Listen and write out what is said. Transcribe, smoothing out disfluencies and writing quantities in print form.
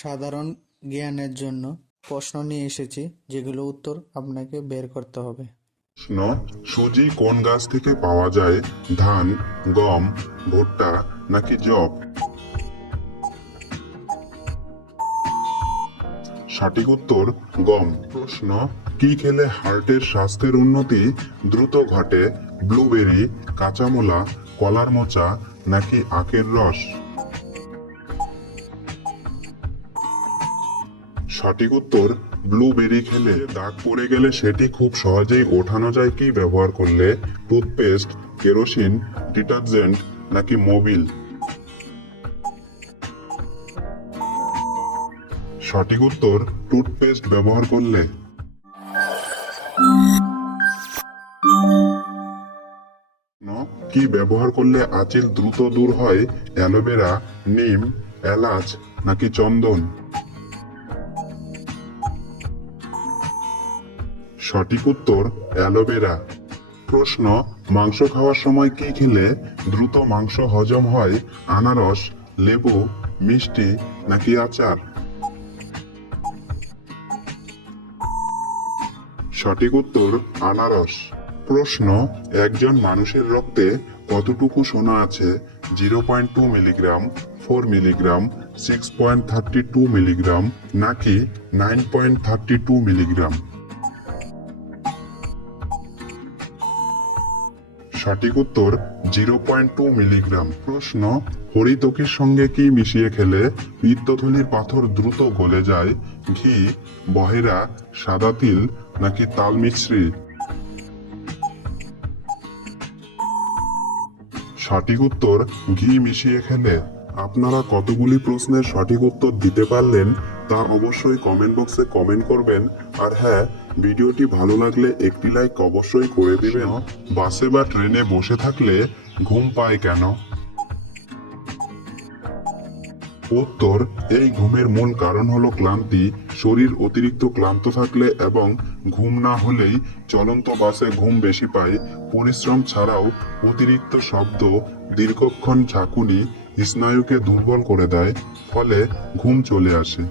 সাধারণ জ্ঞানের জন্য প্রশ্ন নিয়ে এসেছি, যেগুলো উত্তর আপনাকে বের করতে হবে। প্রশ্ন: সুজি কোন গাছ থেকে পাওয়া যায়? ধান, গম, ভুট্টা নাকি যব? সঠিক উত্তর গম। প্রশ্ন: কি খেলে হার্টের স্বাস্থ্যের উন্নতি দ্রুত ঘটে? ব্লুবেরি, কাঁচামোলা, কলার মোচা নাকি আখের রস? সঠিক উত্তর ব্লুবেরি খেলে দাগ পড়ে গেলে সেটি খুব সহজেই ওঠানো যায় কি ব্যবহার করলে? টুথপেস্ট, কেরোসিন, ডিটারজেন্ট নাকি মোবিল? সঠিক উত্তর টুথপেস্ট ব্যবহার করলে। কি ব্যবহার করলে আঁচিল দ্রুত দূর হয়? অ্যালোভেরা, নিম, এলাচ নাকি চন্দন? সঠিক উত্তর অ্যালোভেরা। প্রশ্ন: মাংস খাওয়ার সময় কি খেলে দ্রুত মাংস হজম হয়? আনারস, লেবু, মিষ্টি নাকি আচার? সঠিক উত্তর আনারস। প্রশ্ন: একজন মানুষের রক্তে কতটুকু সোনা আছে? 0.2 মিলিগ্রাম, 4 মিলিগ্রাম, 6.32 মিলিগ্রাম নাকি 9.32 মিলিগ্রাম? সঠিক উত্তর 0.2 মিলিগ্রাম। প্রশ্ন: হরিতকির সঙ্গে কি মিশিয়ে খেলে পিত্তথলির পাথর দ্রুত গলে যায়? ঘি, বহেরা, সাদা তিল নাকি তাল মিছরি? সঠিক উত্তর ঘি মিশিয়ে খেলে। আপনারা কতগুলি প্রশ্নের সঠিক উত্তর দিতে পারলেন তা অবশ্যই কমেন্ট বক্সে কমেন্ট করবেন। আর হ্যাঁ, ভিডিওটি ভালো লাগলে একটি লাইক অবশ্যই করে দিবেন। বাসে বা ট্রেনে বসে থাকলে ঘুম পায় কেন? উত্তর: এই ঘুমের মূল কারণ হলো ক্লান্তি। শরীর অতিরিক্ত ক্লান্ত থাকলে এবং ঘুম না হলেই চলন্ত বাসে ঘুম বেশি পায়। পরিশ্রম ছাড়াও অতিরিক্ত শব্দ, দীর্ঘক্ষণ ঝাঁকুনি স্নায়ুকে দুর্বল করে দেয়, ফলে ঘুম চলে আসে।